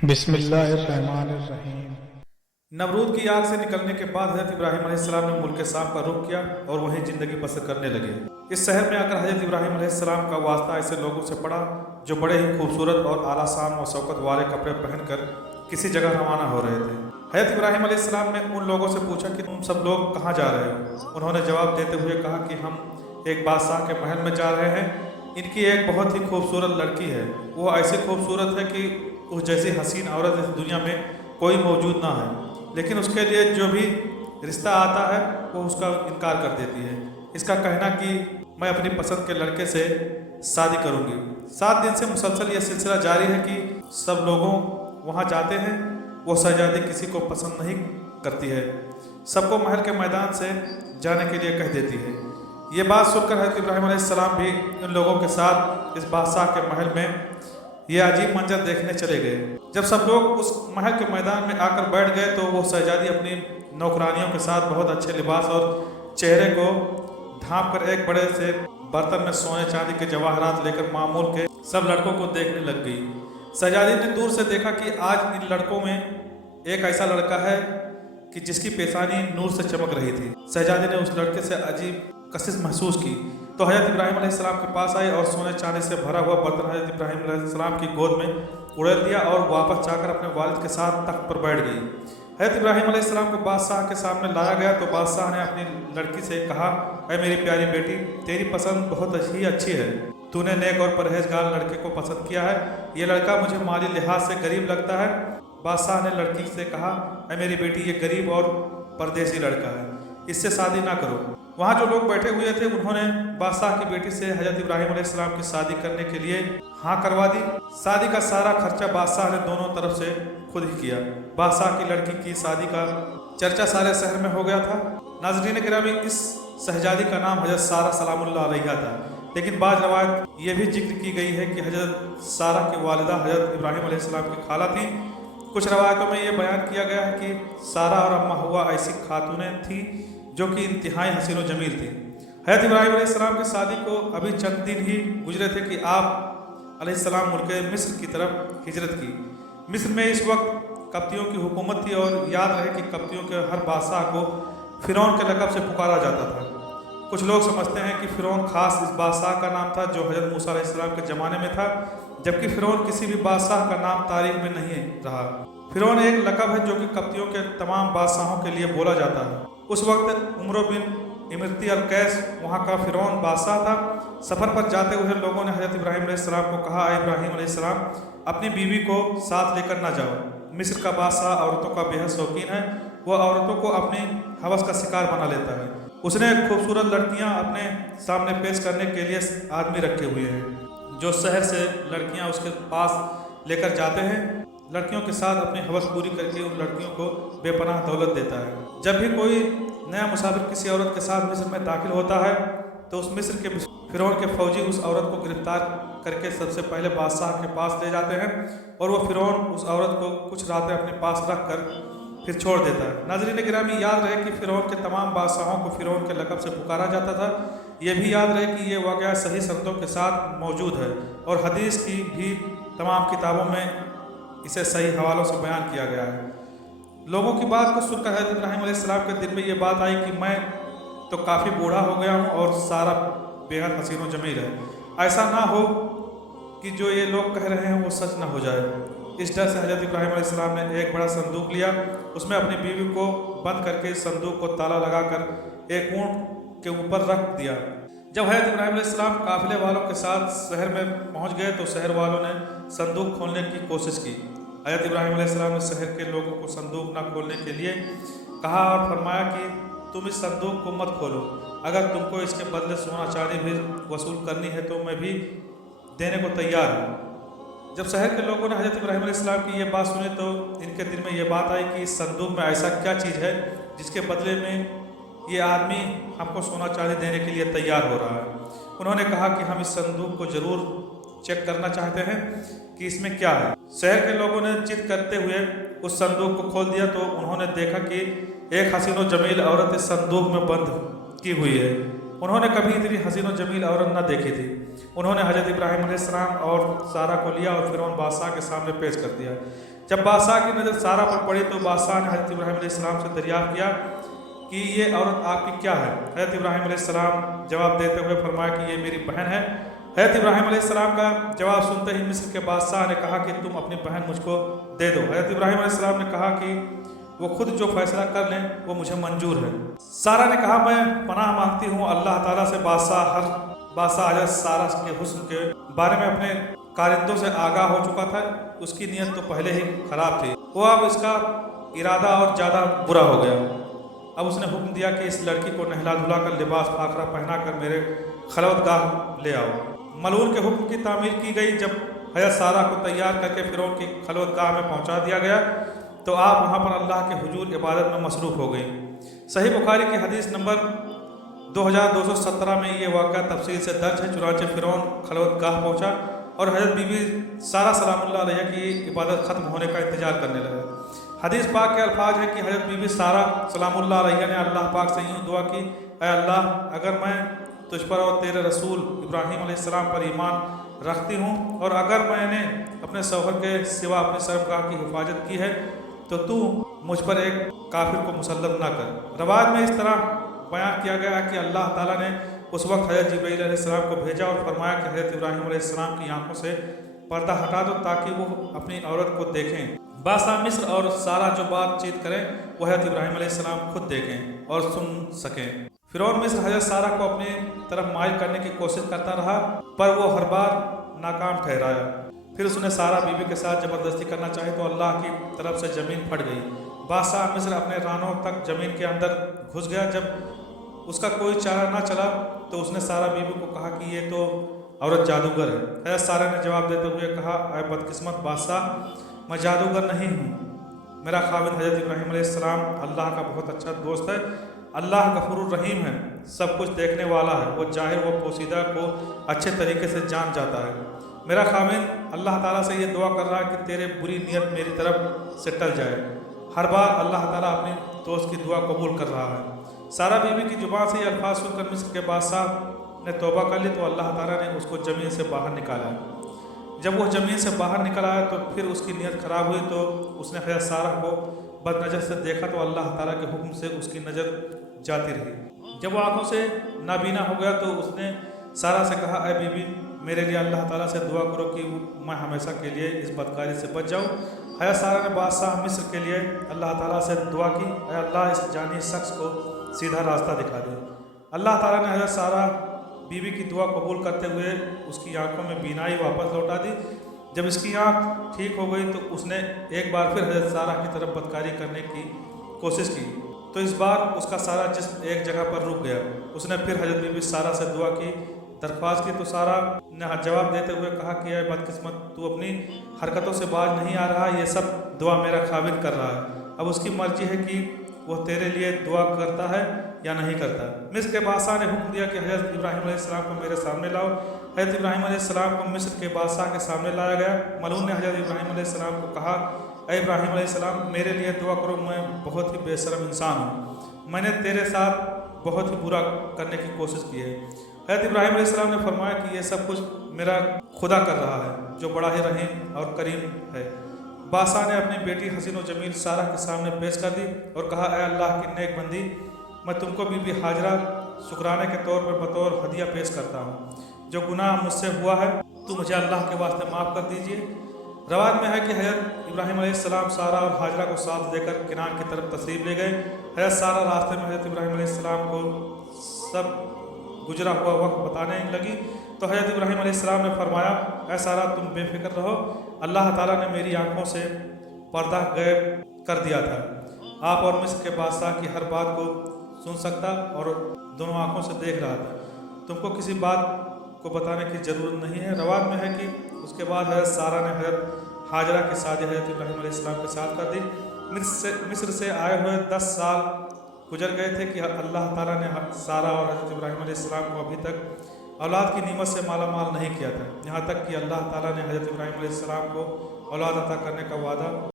बिस्मिल्लाहिर्रहमानिर्रहीम। नमरूद की आग से निकलने के बाद हजरत इब्राहीम अलैहिस्सलाम ने मुल्क शाम का रुख किया और वहीं ज़िंदगी बसर करने लगे। इस शहर में आकर हजरत इब्राहीम अलैहिस्सलाम का वास्ता ऐसे लोगों से पड़ा जो बड़े ही खूबसूरत और आला शान और शौकत वाले कपड़े पहनकर किसी जगह रवाना हो रहे थे। हजरत इब्राहीम अलैहिस्सलाम ने उन लोगों से पूछा कि तुम सब लोग कहाँ जा रहे हो। उन्होंने जवाब देते हुए कहा कि हम एक बादशाह के महल में जा रहे हैं। इनकी एक बहुत ही खूबसूरत लड़की है, वो ऐसी खूबसूरत है कि उस जैसी हसीन औरत इस दुनिया में कोई मौजूद ना है, लेकिन उसके लिए जो भी रिश्ता आता है वो उसका इनकार कर देती है। इसका कहना कि मैं अपनी पसंद के लड़के से शादी करूंगी। 7 दिन से मुसलसल ये सिलसिला जारी है कि सब लोगों वहाँ जाते हैं, वो शहजादी किसी को पसंद नहीं करती है, सबको महल के मैदान से जाने के लिए कह देती है। ये बात सुनकर हज़रत इब्राहीम अलैहिस्सलाम भी इन लोगों के साथ इस बादशाह के महल में ये अजीब मंजर देखने चले गए। जब सब लोग उस महल के मैदान में आकर बैठ गए तो वो शहजादी अपनी नौकरानियों के साथ बहुत अच्छे लिबास और चेहरे को ढांप कर एक बड़े से बर्तन में सोने चांदी के जवाहरात लेकर मामूल के सब लड़कों को देखने लग गई। शहजादी ने दूर से देखा कि आज इन लड़कों में एक ऐसा लड़का है कि जिसकी पेशानी नूर से चमक रही थी। शहजादी ने उस लड़के से अजीब कशिश महसूस की तो हज़रत इब्राहीम अलैहिस्सलाम के पास आई और सोने चांदी से भरा हुआ बर्तन हज़रत इब्राहीम अलैहिस्सलाम की गोद में उड़ेल दिया और वापस जाकर अपने वालिद के साथ तख्त पर बैठ गई। हज़रत इब्राहीम अलैहिस्सलाम को बादशाह के सामने लाया गया तो बादशाह ने अपनी लड़की से कहा, ऐ मेरी प्यारी बेटी, तेरी पसंद बहुत ही अच्छी है। तूने नेक और परहेजगार लड़के को पसंद किया है। ये लड़का मुझे माली लिहाज से गरीब लगता है। बादशाह ने लड़की से कहा, ऐ मेरी बेटी, ये गरीब और परदेसी लड़का है, इससे शादी ना करो। वहाँ जो लोग बैठे हुए थे उन्होंने बादशाह की बेटी से हज़रत इब्राहीम अलैहिस्सलाम की शादी करने के लिए हाँ करवा दी। शादी का सारा खर्चा बादशाह ने दोनों तरफ से खुद ही किया। बादशाह की लड़की की शादी का चर्चा सारे शहर में हो गया था। नाज़रीन गिरामी, इस शहजादी का नाम हज़रत सारा सलामुल्लाह अलैहा था, लेकिन बाज़ रवायत ये भी जिक्र की गई है कि हज़रत सारा की वालिदा हज़रत इब्राहीम अलैहिस्सलाम की खाला थी। कुछ रवायतों में ये बयान किया गया है कि सारा और अम्मा हुआ ऐसी खातूनें थी जो कि इंतहाई हसीन व जमील थी। हज़रत इब्राहीम अलैहिस्सलाम की शादी को अभी चंद दिन ही गुजरे थे कि आप अलैहिस्सलाम मुल्क मिस्र की तरफ हिजरत की। मिस्र में इस वक्त कप्तियों की हुकूमत थी और याद रहे कि कप्तियों के हर बादशाह को फ़िरौन के लक़ब से पुकारा जाता था। कुछ लोग समझते हैं कि फ़िरौन खास इस बादशाह का नाम था जो हज़रत मूसा अलैहिस्सलाम के ज़माने में था, जबकि फ़िरौन किसी भी बादशाह का नाम तारीख में नहीं रहा। फ़िरौन एक लक़ब है जो कि कप्तियों के तमाम बादशाहों के लिए बोला जाता है। उस वक्त उमर बिन इमरती अल कैस वहाँ का फ़िरौन बादशाह था। सफ़र पर जाते हुए लोगों ने हज़रत इब्राहीम अलैहिस्सलाम को कहा, इब्राहीम अलैहिस्सलाम, अपनी बीवी को साथ लेकर ना जाओ। मिस्र का बादशाह औरतों का बेहद शौकीन है, वह औरतों को अपनी हवस का शिकार बना लेता है। उसने खूबसूरत लड़कियाँ अपने सामने पेश करने के लिए आदमी रखे हुए हैं जो शहर से लड़कियाँ उसके पास लेकर जाते हैं। लड़कियों के साथ अपनी हवस पूरी करके उन लड़कियों को बेपनाह दौलत देता है। जब भी कोई नया मुसाफिर किसी औरत के साथ मिस्र में दाखिल होता है तो उस मिस्र के फ़िरौन के फ़ौजी उस औरत को गिरफ्तार करके सबसे पहले बादशाह के पास ले जाते हैं और वो फ़िरौन उस औरत को कुछ रातें अपने पास रख कर फिर छोड़ देता है। नाज़रीन गिरामी, याद रहे कि फ़िरौन के तमाम बादशाहों को फ़िरौन के लक़ब से पुकारा जाता था। ये भी याद रहे कि ये वाक़या सही सनदों के साथ मौजूद है और हदीस की भी तमाम किताबों में इसे सही हवालों से बयान किया गया है। लोगों की बात को सुनकर हज़रत इब्राहीम अलैहिस्सलाम के दिल में ये बात आई कि मैं तो काफ़ी बूढ़ा हो गया हूँ और सारा बेहद हसीन व जमील है। ऐसा ना हो कि जो ये लोग कह रहे हैं वो सच ना हो जाए। इस डर से हज़रत इब्राहीम अलैहिस्सलाम ने एक बड़ा संदूक लिया, उसमें अपनी बीवी को बंद करके संदूक को ताला लगाकर एक ऊँट के ऊपर रख दिया। जब हज़रत इब्राहीम अलैहिस्सलाम काफ़िले वालों के साथ शहर में पहुँच गए तो शहर वालों ने संदूक खोलने की कोशिश की। हज़रत इब्राहीम अलैहिस्सलाम ने शहर के लोगों को संदूक न खोलने के लिए कहा और फरमाया कि तुम इस संदूक को मत खोलो, अगर तुमको इसके बदले सोना चांदी भी वसूल करनी है तो मैं भी देने को तैयार हूँ। जब शहर के लोगों ने हज़रत इब्राहीम अलैहिस्सलाम की ये बात सुनी तो इनके दिल में ये बात आई कि इस संदूक में ऐसा क्या चीज़ है जिसके बदले में ये आदमी हमको सोना चांदी देने के लिए तैयार हो रहा है। उन्होंने कहा कि हम इस संदूक को ज़रूर चेक करना चाहते हैं कि इसमें क्या है। शहर के लोगों ने जिद करते हुए उस संदूक को खोल दिया तो उन्होंने देखा कि एक हसीन व जमील औरत इस संदूक में बंद की हुई है। انہوں نے کبھی اتنی حسین و جمیل عورت نہ دیکھی تھی۔ انہوں نے حضرت ابراہیم علیہ السلام اور سارہ کو لیا اور فرعون بادشاہ کے سامنے پیش کر دیا۔ جب بادشاہ کی نظر سارہ پر پڑی تو بادشاہ نے حضرت ابراہیم علیہ السلام سے دریافت کیا کہ یہ عورت آپ کی کیا ہے؟ حضرت ابراہیم علیہ السلام جواب دیتے ہوئے فرمایا کہ یہ میری بہن ہے۔ حضرت ابراہیم علیہ السلام کا جواب سنتے ہی مصر کے بادشاہ نے کہا کہ تم اپنی بہن مجھ کو دے دو۔ حضرت ابراہیم علیہ السلام نے کہا کہ وہ خود جو فیصلہ کر لیں وہ مجھے منظور ہے۔ سارہ نے کہا میں پناہ مانگتی ہوں اللہ تعالیٰ سے، بادشاہ حضرت سارہ کے حسن کے بارے میں اپنے کارندوں سے آگاہ ہو چکا تھا۔ اس کی نیت تو پہلے ہی خراب تھی، وہ اب اس کا ارادہ اور زیادہ برا ہو گیا۔ اب اس نے حکم دیا کہ اس لڑکی کو نہلا دھلا کر لباس فاخرہ پہنا کر میرے خلوت گاہ لے آؤ۔ ملعون کے حکم کی تعمیل کی گئی۔ جب حضرت سارہ کو تیار کر کے فرعون کی خلوت گاہ میں پہنچا دیا گیا تو آپ وہاں پر اللہ کے حضور عبادت میں مصروف ہو گئی۔ صحیح بخاری کی حدیث نمبر 2217 میں یہ واقعہ تفصیل سے درج ہے۔ چنانچہ فرعون خلوت گاہ پہنچا اور حضرت بی بی سارہ سلام اللہ علیہ کی عبادت ختم ہونے کا انتظار کرنے لگا۔ حدیث پاک کے الفاظ ہے کہ حضرت بی بی سارہ سلام اللہ علیہ نے اللہ پاک سے یوں دعا کی، اے اللہ اگر میں تجھ پر اور تیرے رسول ابراہیم علیہ السلام پر ایمان رکھتی ہوں اور اگر میں نے اپنے شوہر کے سوا اپنی شرمگاہ کی حفاظت کی ہے تو مجھ پر ایک کافر کو مسلط نہ کر۔ روایت میں اس طرح بیان کیا گیا کہ اللہ تعالیٰ نے اس وقت حضرت جبرائیل علیہ السلام کو بھیجا اور فرمایا کہ حضرت ابراہیم علیہ السلام کی آنکھوں سے پردہ ہٹا دو تاکہ وہ اپنی عورت کو دیکھیں۔ بادشاہ مصر اور سارہ جو بات چیت کریں وہ حضرت ابراہیم علیہ السلام خود دیکھیں اور سن سکیں۔ فرعون مصر حضرت سارہ کو اپنی طرف مائل کرنے کی کوشش کرتا رہا پر وہ ہر بار ناکام ٹھہرایا۔ پھر اس نے سارہ بیوی کے ساتھ زبردستی کرنا چاہی تو اللہ کی طرف سے زمین پھٹ گئی۔ بادشاہ مصر اپنے رانوں تک زمین کے اندر گھس گیا۔ جب اس کا کوئی چارہ نہ چلا تو اس نے سارہ بیوی کو کہا کہ یہ تو عورت جادوگر ہے۔ حضرت سارہ نے جواب دیتے ہوئے کہا، اے بدقسمت بادشاہ، میں جادوگر نہیں ہوں، میرا خاوند حضرت ابراہیم علیہ السلام اللہ کا بہت اچھا دوست ہے۔ اللہ غفور الرحیم ہے، سب کچھ دیکھنے والا ہے، وہ ظاہر و پوشیدہ کو اچھے طریقے سے جان جاتا ہے۔ میرا خاوند اللہ تعالیٰ سے یہ دعا کر رہا ہے کہ تیرے بری نیت میری طرف سے ٹل جائے۔ ہر بار اللہ تعالیٰ اپنی دوست کی دعا قبول کر رہا ہے۔ سارہ بیوی کی زبان سے یہ الفاظ سن کر مصر کے بادشاہ نے توبہ کر لی تو اللہ تعالیٰ نے اس کو زمین سے باہر نکالا۔ جب وہ زمین سے باہر نکل آیا تو پھر اس کی نیت خراب ہوئی تو اس نے حضرت سارہ کو بد نظر سے دیکھا تو اللہ تعالیٰ کے حکم سے اس کی نظر جاتی رہی۔ جب وہ آنکھوں سے نابینا ہو گیا تو اس نے سارہ سے کہا، اے بیوی میرے لیے اللہ تعالیٰ سے دعا کرو کہ میں ہمیشہ کے لیے اس بدکاری سے بچ جاؤں۔ حضرت سارہ نے بادشاہ مصر کے لیے اللہ تعالیٰ سے دعا کی، اے اللہ اس جانی شخص کو سیدھا راستہ دکھا دے۔ اللہ تعالیٰ نے حضرت سارہ بیوی کی دعا قبول کرتے ہوئے اس کی آنکھوں میں بینائی واپس لوٹا دی۔ جب اس کی آنکھ ٹھیک ہو گئی تو اس نے ایک بار پھر حضرت سارہ کی طرف بدکاری کرنے کی کوشش کی تو اس بار اس کا سارا جسم ایک جگہ پر رک گیا۔ اس نے پھر حضرت بی بی سارہ سے دعا کی، درخواست کی تو سارہ نے جواب دیتے ہوئے کہا کہ اے بدقسمت، تو اپنی حرکتوں سے باز نہیں آ رہا، یہ سب دعا میرا خاوند کر رہا ہے، اب اس کی مرضی ہے کہ وہ تیرے لیے دعا کرتا ہے یا نہیں کرتا۔ مصر کے بادشاہ نے حکم دیا کہ حضرت ابراہیم علیہ السلام کو میرے سامنے لاؤ۔ حضرت ابراہیم علیہ السلام کو مصر کے بادشاہ کے سامنے لایا گیا۔ ملعون نے حضرت ابراہیم علیہ السلام کو کہا، اے ابراہیم علیہ السلام میرے لیے دعا کرو، میں بہت ہی بے شرم انسان ہوں، میں نے تیرے ساتھ بہت ہی برا کرنے کی کوشش کی ہے۔ حضرت ابراہیم علیہ السلام نے فرمایا کہ یہ سب کچھ میرا خدا کر رہا ہے جو بڑا ہی رحیم اور کریم ہے۔ بادشاہ نے اپنی بیٹی حسین و جمیل سارہ کے سامنے پیش کر دی اور کہا، اے اللہ کی نیک بندی، میں تم کو بی بی ہاجرہ شکرانے کے طور پر بطور ہدیہ پیش کرتا ہوں۔ جو گناہ مجھ سے ہوا ہے تو مجھے اللہ کے واسطے معاف کر دیجیے۔ روایت میں ہے کہ حضرت ابراہیم علیہ السلام سارہ اور حاجرہ کو ساتھ دے کر کنعان کی طرف تشریف لے گئے۔ حضرت سارہ راستے میں حضرت ابراہیم علیہ السلام کو سب گزرا ہوا وقت بتانے لگی تو حضرت ابراہیم علیہ السلام نے فرمایا، اے سارہ تم بے فکر رہو، اللہ تعالیٰ نے میری آنکھوں سے پردہ غائب کر دیا تھا۔ آپ اور مصر کے بادشاہ کی ہر بات کو سن سکتا اور دونوں آنکھوں سے دیکھ رہا تھا، تم کو کسی بات کو بتانے کی ضرورت نہیں ہے۔ روایت میں ہے کہ اس کے بعد حضرت سارہ نے حضرت حاجرہ کی شادی حضرت ابراہیم علیہ السلام کے ساتھ کر دی۔ مصر سے آئے ہوئے 10 سال گزر گئے تھے کہ اللہ تعالیٰ نے سارہ اور حضرت ابراہیم علیہ السلام کو ابھی تک اولاد کی نعمت سے مالا مال نہیں کیا تھا، یہاں تک کہ اللہ تعالیٰ نے حضرت ابراہیم علیہ السلام کو اولاد عطا کرنے کا وعدہ